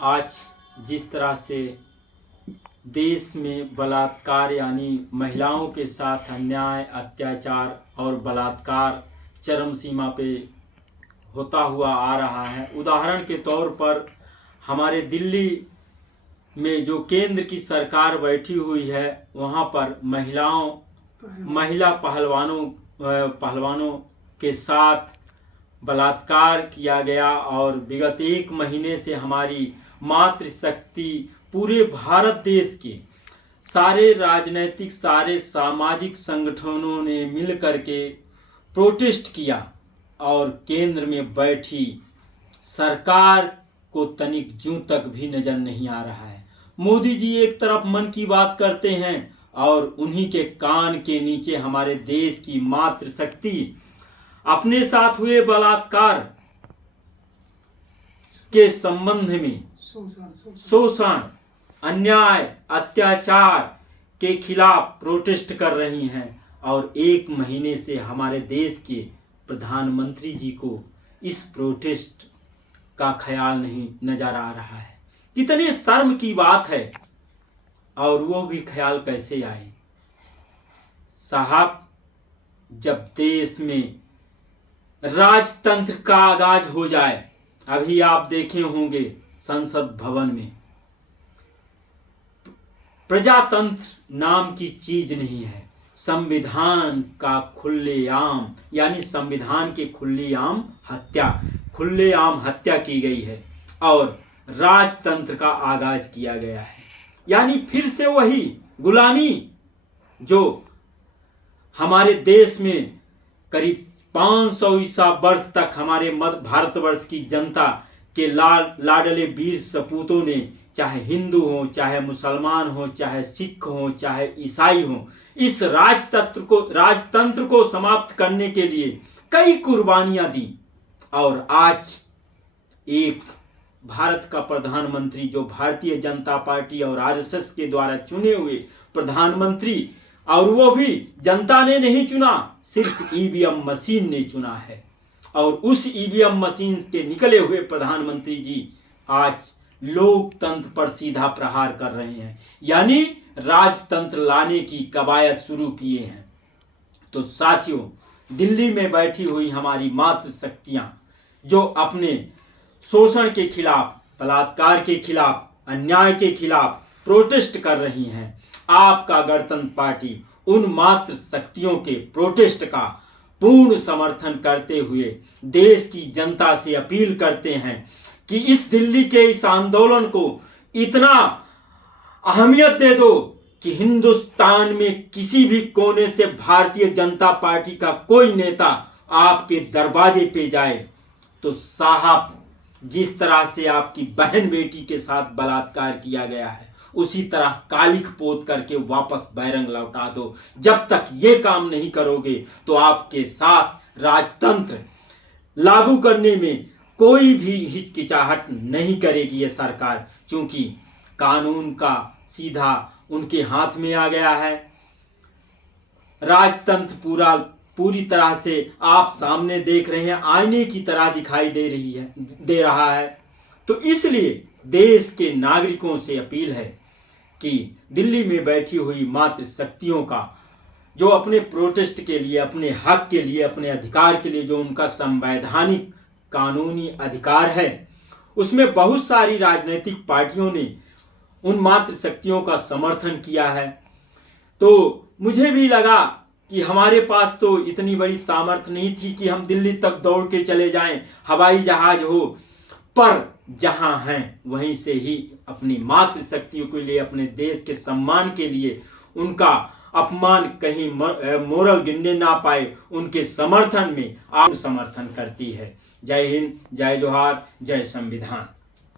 आज जिस तरह से देश में बलात्कार यानी महिलाओं के साथ अन्याय, अत्याचार और बलात्कार चरम सीमा पे होता हुआ आ रहा है। उदाहरण के तौर पर हमारे दिल्ली में जो केंद्र की सरकार बैठी हुई है, वहाँ पर महिला पहलवानों के साथ बलात्कार किया गया और विगत 1 महीने से हमारी मातृशक्ति पूरे भारत देश के सारे राजनीतिक, सारे सामाजिक संगठनों ने मिल कर के प्रोटेस्ट किया और केंद्र में बैठी सरकार को तनिक जूं तक भी नजर नहीं आ रहा है। मोदी जी एक तरफ मन की बात करते हैं और उन्हीं के कान के नीचे हमारे देश की मातृशक्ति अपने साथ हुए बलात्कार के संबंध में शोषण, अन्याय, अत्याचार के खिलाफ प्रोटेस्ट कर रही हैं और 1 महीने से हमारे देश के प्रधानमंत्री जी को इस प्रोटेस्ट का ख्याल नहीं नजर आ रहा है। कितने शर्म की बात है। और वो भी ख्याल कैसे आए साहब, जब देश में राजतंत्र का आगाज हो जाए। अभी आप देखे होंगे संसद भवन में प्रजातंत्र नाम की चीज नहीं है। संविधान का खुलेआम यानी संविधान के खुलेआम हत्या की गई है और राजतंत्र का आगाज किया गया है। यानी फिर से वही गुलामी जो हमारे देश में करीब 500 ईसा वर्ष तक हमारे भारतवर्ष की जनता के लाडले वीर सपूतों ने, चाहे हिंदू हो, चाहे मुसलमान हो, चाहे सिख हो, चाहे ईसाई हो, इस राजतंत्र को समाप्त करने के लिए कई कुर्बानियां दी। और आज एक भारत का प्रधानमंत्री जो भारतीय जनता पार्टी और आरएसएस के द्वारा चुने हुए प्रधानमंत्री, और वो भी जनता ने नहीं चुना, सिर्फ ईवीएम मशीन ने चुना है। और उस ईवीएम मशीन के निकले हुए प्रधानमंत्री जी आज लोकतंत्र पर सीधा प्रहार कर रहे हैं, यानी राजतंत्र लाने की कवायद शुरू किए हैं। तो साथियों, दिल्ली में बैठी हुई हमारी मातृशक्तियां जो अपने शोषण के खिलाफ, बलात्कार के खिलाफ, अन्याय के खिलाफ प्रोटेस्ट कर रही हैं, आपका गणतंत्र पार्टी उन मातृशक्तियों के प्रोटेस्ट का पूर्ण समर्थन करते हुए देश की जनता से अपील करते हैं कि इस दिल्ली के इस आंदोलन को इतना अहमियत दे दो कि हिंदुस्तान में किसी भी कोने से भारतीय जनता पार्टी का कोई नेता आपके दरवाजे पे जाए तो साहब, जिस तरह से आपकी बहन बेटी के साथ बलात्कार किया गया है, उसी तरह कालिख पोत करके वापस बैरंग लौटा दो। जब तक ये काम नहीं करोगे तो आपके साथ राजतंत्र लागू करने में कोई भी हिचकिचाहट नहीं करेगी ये सरकार, क्योंकि कानून का सीधा उनके हाथ में आ गया है। राजतंत्र पूरी तरह से आप सामने देख रहे हैं, आईने की तरह दिखाई दे रहा है। तो इसलिए देश के नागरिकों से अपील है कि दिल्ली में बैठी हुई मातृशक्तियों का जो अपने प्रोटेस्ट के लिए, अपने हक के लिए, अपने अधिकार के लिए जो उनका संवैधानिक कानूनी अधिकार है, उसमें बहुत सारी राजनीतिक पार्टियों ने उन मातृशक्तियों का समर्थन किया है। तो मुझे भी लगा कि हमारे पास तो इतनी बड़ी सामर्थ्य नहीं थी कि हम दिल्ली तक दौड़ के चले जाएं, हवाई जहाज हो, पर जहां हैं वहीं से ही अपनी मातृशक्तियों के लिए, अपने देश के सम्मान के लिए, उनका अपमान कहीं मोरल गिनने ना पाए, उनके समर्थन में आप समर्थन करती है। जय हिंद, जय जोहार, जय संविधान।